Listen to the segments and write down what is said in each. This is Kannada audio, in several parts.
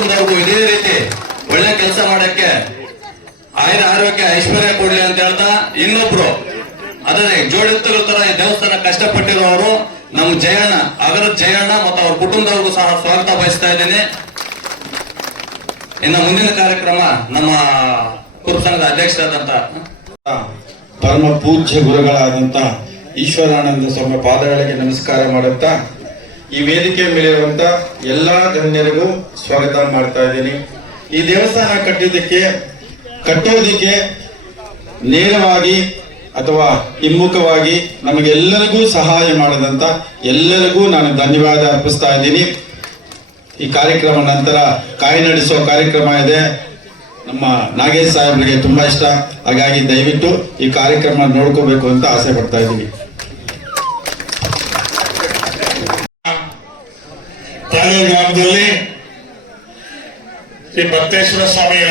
ಕುಟುಂಬದವ್ರಿಗೂ ಇದೇ ರೀತಿ ಒಳ್ಳೆ ಕೆಲಸ ಮಾಡಕ್ಕೆ ಆರೋಗ್ಯ ಐಶ್ವರ್ಯ ಕೊಡ್ಲಿ ಅಂತ ಹೇಳ್ತಾ, ಇನ್ನೊಬ್ರು ಅದನ್ನೇ ಜೋಡೆತ್ತುಗಳ ತರ ಈ ದೇವಸ್ಥಾನ ಕಷ್ಟಪಟ್ಟಿರೋರು ನಮ್ಮ ಜಯಣ್ಣ, ಅಗರದ ಜಯಣ್ಣ ಮತ್ತು ಅವ್ರ ಕುಟುಂಬದವ್ರಿಗೂ ಸಹ ಸ್ವಾಗತ ಬಯಸ್ತಾ ಇದ್ದೀನಿ. ಇನ್ನು ಮುಂದಿನ ಕಾರ್ಯಕ್ರಮ ನಮ್ಮ ಕುರುಬ ಸಂಘದ ಅಧ್ಯಕ್ಷರಾದಂತ ಪರಮ ಪೂಜ್ಯ ಗುರುಗಳಾದಂತ ಈಶ್ವರಾನಂದ ಸ್ವಾಮಿ ಪಾದಗಳಿಗೆ ನಮಸ್ಕಾರ ಮಾಡುತ್ತಾ ಈ ವೇದಿಕೆ ಮೇಲಿರುವಂತ ಎಲ್ಲಾ ಗಣ್ಯರಿಗೂ ಸ್ವಾಗತ ಮಾಡ್ತಾ ಇದ್ದೀನಿ. ಈ ದೇವಸ್ಥಾನ ಕಟ್ಟೋದಿಕ್ಕೆ ನೇರವಾಗಿ ಅಥವಾ ಹಿಮ್ಮುಖವಾಗಿ ನಮಗೆಲ್ಲರಿಗೂ ಸಹಾಯ ಮಾಡಿದಂತ ಎಲ್ಲರಿಗೂ ನಾನು ಧನ್ಯವಾದ ಅರ್ಪಿಸ್ತಾ ಇದ್ದೀನಿ. ಈ ಕಾರ್ಯಕ್ರಮ ನಂತರ ಕಾಯಿ ನಡೆಸೋ ಕಾರ್ಯಕ್ರಮ ಇದೆ. ನಮ್ಮ ನಾಗೇಶ್ ಸಾಹೇಬ್ರಿಗೆ ತುಂಬಾ ಇಷ್ಟ, ಹಾಗಾಗಿ ದಯವಿಟ್ಟು ಈ ಕಾರ್ಯಕ್ರಮ ನೋಡ್ಕೋಬೇಕು ಅಂತ ಆಸೆ ಪಡ್ತಾ ಇದ್ದೀವಿ. ಗ್ರಾಮದಲ್ಲಿ ಶ್ರೀ ಬತ್ತೇಶ್ವರ ಸ್ವಾಮಿಯ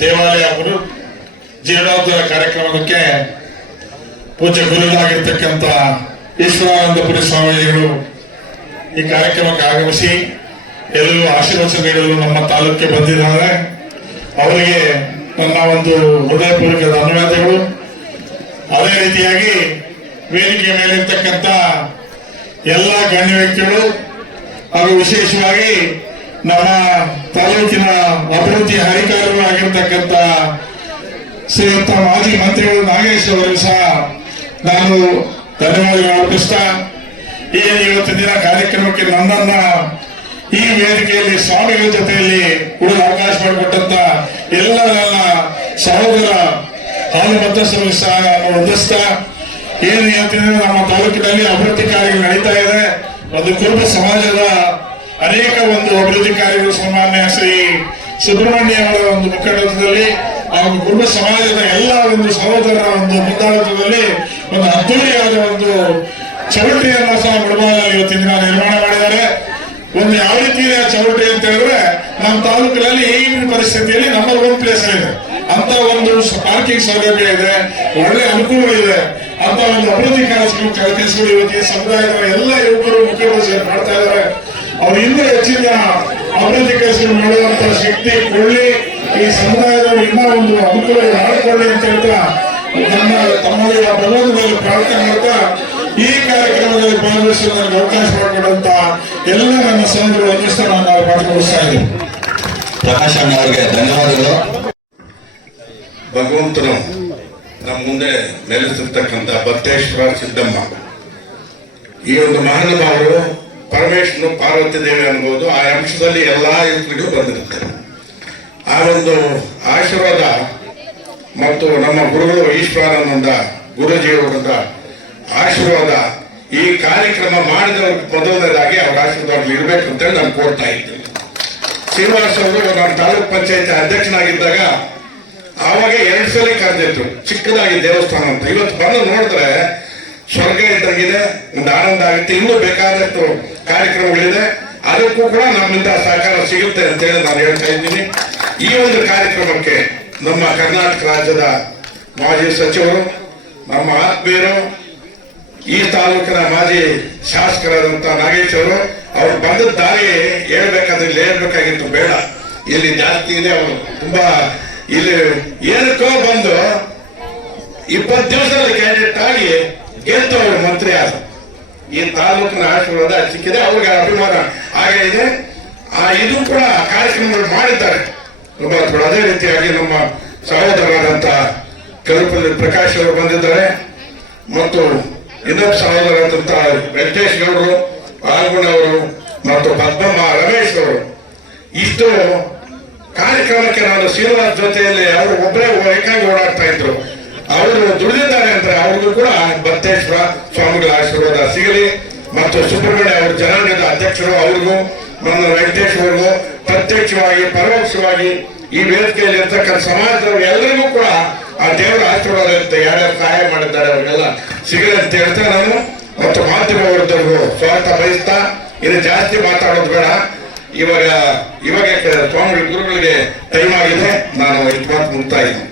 ದೇವಾಲಯ ಜೀರ್ಣೋದ್ಧಾರ ಕಾರ್ಯಕ್ರಮಕ್ಕೆ ಪೂಜ್ಯ ಗುರುಗಳಾಗಿರ್ತಕ್ಕಂಥ ಈಶ್ವರಾನಂದಪುರಿ ಸ್ವಾಮೀಜಿಗಳು ಈ ಕಾರ್ಯಕ್ರಮಕ್ಕೆ ಆಗಮಿಸಿ ಎಲ್ಲರೂ ಆಶೀರ್ವಾದ ನೀಡಲು ನಮ್ಮ ತಾಲೂಕಿಗೆ ಬಂದಿದ್ದಾರೆ. ಅವರಿಗೆ ನನ್ನ ಒಂದು ಹೃದಯಪೂರ್ವಕ ಧನ್ಯವಾದಗಳು. ಅದೇ ರೀತಿಯಾಗಿ ವೇದಿಕೆ ಮೇಲಿರ್ತಕ್ಕಂಥ ಎಲ್ಲ ಗಣ್ಯ ವ್ಯಕ್ತಿಗಳು ಹಾಗೂ ವಿಶೇಷವಾಗಿ ನಮ್ಮ ತಾಲೂಕಿನ ಅಭಿವೃದ್ಧಿ ಅಧಿಕಾರಿಗಳು ಆಗಿರ್ತಕ್ಕಂಥ ಶ್ರೀಯುತ ಮಾಜಿ ಮಂತ್ರಿಗಳು ನಾಗೇಶ್ ಅವರು ಸಹ ನಾನು ಧನ್ಯವಾದಗಳು ಅರ್ಪಿಸ್ತಾ, ಇವತ್ತಿನ ದಿನ ಕಾರ್ಯಕ್ರಮಕ್ಕೆ ನನ್ನನ್ನ ಈ ವೇದಿಕೆಯಲ್ಲಿ ಸ್ವಾಮಿಗಳ ಜೊತೆಯಲ್ಲಿ ಉಳಿದ ಅವಕಾಶ ಮಾಡಿಕೊಟ್ಟಂತ ಎಲ್ಲ ನನ್ನ ಸಹೋದರ ಹಾಲು ಮತಸ್ಥರು ಸಹ ನಾನು ವಂದಿಸ್ತಾ, ಇವತ್ತಿನ ನಮ್ಮ ತಾಲೂಕಿನಲ್ಲಿ ಅಭಿವೃದ್ಧಿ ಕಾರ್ಯಗಳು ನಡೀತಾ ಇದೆ. ಒಂದು ಕುರುಬ ಸಮಾಜದ ಅನೇಕ ಒಂದು ಅಭಿವೃದ್ಧಿ ಕಾರ್ಯಗಳು ಸಾಮಾನ್ಯ ಶ್ರೀ ಸುಬ್ರಹ್ಮಣ್ಯ ಅವರ ಒಂದು ಮುಖಂಡತ್ವದಲ್ಲಿ ಹಾಗೂ ಕುರುಬ ಸಮಾಜದ ಎಲ್ಲ ಒಂದು ಸಹೋದರರ ಒಂದು ಮುಂದಾಳತ್ವದಲ್ಲಿ ಒಂದು ಅದ್ದೂರಿಯಾದ ಒಂದು ಚೌಲ್ಟ್ರಿಯನ್ನು ಸಹ ಮುಳಬಾಗಿಲಲ್ಲಿ ಇವತ್ತಿನ ದಿನ ನಿರ್ಮಾಣ ಮಾಡಿದ್ದಾರೆ. ಒಂದು ಯಾವ ರೀತಿ ಚೌಲ್ಟ್ರಿ ಅಂತ ಹೇಳಿದ್ರೆ ನಮ್ಮ ತಾಲೂಕಿನಲ್ಲಿ ಈಗಿನ ಪರಿಸ್ಥಿತಿಯಲ್ಲಿ ನಂಬರ್ 1 ಪ್ಲೇಸ್ ಇದೆ. ಅಂತ ಒಂದು ಪಾರ್ಕಿಂಗ್ ಸೌಲಭ್ಯ ಇದೆ, ಒಳ್ಳೆ ಅನುಕೂಲಗಳಿದೆ. ಅಂತ ಒಂದು ಅಭಿವೃದ್ಧಿ ಕೆಲಸಗಳು ಇವತ್ತಿನ ಸಮುದಾಯದ ಎಲ್ಲ ಯುವಕರು ಮುಖ್ಯಮಂತ್ರಿ ಮಾಡ್ತಾ ಇದ್ದಾರೆ. ಅವ್ರು ಇನ್ನೂ ಹೆಚ್ಚಿನ ಅಭಿವೃದ್ಧಿ ಕೆಲಸಗಳು ಮಾಡುವಂತ ಶಕ್ತಿ ಕೊಳ್ಳಿ, ಈ ಸಮುದಾಯದವರು ಇನ್ನೂ ಒಂದು ಅನುಕೂಲ ಮಾಡಿಕೊಳ್ಳಿ ಅಂತ ಹೇಳ್ತಾ ತಮ್ಮಲ್ಲಿ ಭಗವಂತನಲ್ಲಿ ಪ್ರಾರ್ಥನೆ ಮಾಡ್ತಾ ಈ ಕಾರ್ಯಕ್ರಮದಲ್ಲಿ ಭಾಗವಹಿಸಲು ನನಗೆ ಅವಕಾಶ ಮಾಡಿಕೊಡುವಂತ ಎಲ್ಲ ನನ್ನ ಸಹೋದರರು ವಂದಿಸ್ತಾ ನಾನು ಮಾತುಕೊಳಿಸ್ತಾ ಇದ್ದೀನಿ. ಪ್ರಕಾಶ್ ಅಣ್ಣ ಅವರಿಗೆ ಧನ್ಯವಾದಗಳು. ಭಗವಂತನು ನಮ್ಮ ಮುಂದೆ ನೆಲೆಸಿರ್ತಕ್ಕಂಥ ಬತ್ತೇಶ್ವರ ಸಿದ್ದಮ್ಮ, ಈ ಒಂದು ಮಹಾನುಭಾವರು ಪರಮೇಶ್ವರನು ಪಾರ್ವತಿ ದೇವಿ ಅನ್ಬೋದು, ಆ ಅಂಶದಲ್ಲಿ ಎಲ್ಲಾ ಯುವಕರಿಗೂ ಬಂದಿರುತ್ತಾರೆ. ಆ ಒಂದು ಆಶೀರ್ವಾದ ಮತ್ತು ನಮ್ಮ ಗುರುಗಳು ಈಶ್ವರಾನಂದ ಗುರುಜಿಯವರ ಆಶೀರ್ವಾದ ಈ ಕಾರ್ಯಕ್ರಮ ಮಾಡಿದವ್ರ ಮೊದಲನೇದಾಗಿ ಅವರ ಆಶೀರ್ವಾದ ಇರಬೇಕು ಅಂತೇಳಿ ನಾನು ಕೋರ್ತಾ ಇದ್ದೀನಿ. ಶ್ರೀನಿವಾಸ್ ಅವರು ನಾನು ತಾಲೂಕ್ ಪಂಚಾಯತ್ ಅಧ್ಯಕ್ಷನಾಗಿದ್ದಾಗ ಆವಾಗ 2 ಸಲ ಕರೆದಿದ್ರು, ಚಿಕ್ಕದಾಗಿ ದೇವಸ್ಥಾನ ಅಂತ. ಇವತ್ತು ಬಂದು ನೋಡಿದ್ರೆ ಸ್ವರ್ಗ ಇದ್ದಂಗಿದೆ, ಒಂದು ಆನಂದ ಆಗುತ್ತೆ. ಇನ್ನೂ ಬೇಕಾದಷ್ಟು ಕಾರ್ಯಕ್ರಮಗಳಿದೆ, ಅದಕ್ಕೂ ಕೂಡ ನಮ್ಮಿಂದ ಸಹಕಾರ ಸಿಗುತ್ತೆ ಅಂತೇಳಿ ನಾನು ಹೇಳ್ತಾ ಇದ್ದೀನಿ. ಈ ಒಂದು ಕಾರ್ಯಕ್ರಮಕ್ಕೆ ನಮ್ಮ ಕರ್ನಾಟಕ ರಾಜ್ಯದ ಮಾಜಿ ಸಚಿವರು, ನಮ್ಮ ಆತ್ಮೀಯರು, ಈ ತಾಲೂಕಿನ ಮಾಜಿ ಶಾಸಕರಾದಂತ ನಾಗೇಶ್ ಅವರು, ಅವ್ರು ಬಂದ ದಾರಿ ಹೇಳ್ಬೇಕಾದ್ರೆ ಇಲ್ಲಿ ಹೇಳ್ಬೇಕಾಗಿತ್ತು, ಬೇಡ ಇಲ್ಲಿ ಜಾಸ್ತಿ ಇದೆ. ಅವರು ತುಂಬಾ ಇಲ್ಲಿ ಏನಕ್ಕೋ ಬಂದು 20 ದಿವಸದಲ್ಲಿ ಕ್ಯಾಂಡಿಡೇಟ್ ಆಗಿ ಗೆದ್ದು ಅವರು ಮಂತ್ರಿ ಆದ. ಈ ತಾಲೂಕಿನ ಆಶೀರ್ವಾದ ಸಿಕ್ಕಿದೆ, ಅವ್ರಿಗೆ ಅಭಿಮಾನ ಆಗಿದೆ. ಇದು ಕೂಡ ಕಾರ್ಯಕ್ರಮಗಳು ಮಾಡಿದ್ದಾರೆ. ಅದೇ ರೀತಿಯಾಗಿ ನಮ್ಮ ಸಹೋದರರಾದಂತ ಕರುಪಲ್ಲಿ ಪ್ರಕಾಶ್ ಅವರು ಬಂದಿದ್ದಾರೆ ಮತ್ತು ಇನ್ನೊಬ್ಬ ಸಹೋದರರಾದಂತ ವೆಂಕಟೇಶ್ ಗೌಡರು, ಆಲ್ಗುಣ ಅವರು ಮತ್ತು ಪದ್ಮಮ್ಮ ರಮೇಶ್ ಅವರು. ಇಷ್ಟು ಕಾರ್ಯಕ್ರಮಕ್ಕೆ ನಾನು ಶ್ರೀನಿವಾಸ್ ಜೊತೆಯಲ್ಲಿ ಅವರು ಒಬ್ಬರೇ ಏಕಾಗಿ ಓಡಾಡ್ತಾ ಇದ್ರು. ಅವರು ದುಡಿದಿದ್ದಾರೆ ಅಂದ್ರೆ ಅವ್ರಿಗೂ ಕೂಡ ಬತ್ತೇಶ್ವರ ಸ್ವಾಮಿಗಳ ಆಶೀರ್ವಾದ ಸಿಗಲಿ. ಮತ್ತು ಸುಬ್ರಹ್ಮಣ್ಯ ಅವರು ಜನಾಂಗದ ಅಧ್ಯಕ್ಷರು, ಅವ್ರಿಗೂ ನನ್ನ ವೆಂಕಟೇಶ್ ಅವ್ರಿಗೂ ಪ್ರತ್ಯಕ್ಷವಾಗಿ ಪರೋಕ್ಷವಾಗಿ ಈ ವೇದಿಕೆಯಲ್ಲಿ ಇರ್ತಕ್ಕಂಥ ಸಮಾಜದವರು ಎಲ್ಲರಿಗೂ ಕೂಡ ಆ ದೇವರ ಆಶೀರ್ವಾದ ಇರುತ್ತೆ. ಯಾರ್ಯಾರು ಸಹಾಯ ಮಾಡಿದ್ದಾರೆ ಅವರಿಗೆಲ್ಲ ಸಿಗಲಿ ಅಂತ ಹೇಳ್ತಾ ನಾನು ಮತ್ತು ಮಾಧ್ಯಮ ವರ್ಗದವರಿಗೂ ಸ್ವಾಗತ ಬಯಸ್ತಾ, ಇದು ಜಾಸ್ತಿ ಮಾತಾಡೋದು ಬೇಡ. ಇವಾಗ ಸ್ವಾಮಿಗಳ ಗುರುಗಳಿಗೆ ಟೈಮ್ ಆಗಿದೆ, ನಾನು ಇದು ಮಾತು ಮುಗ್ತಾ ಇದ್ದೀನಿ.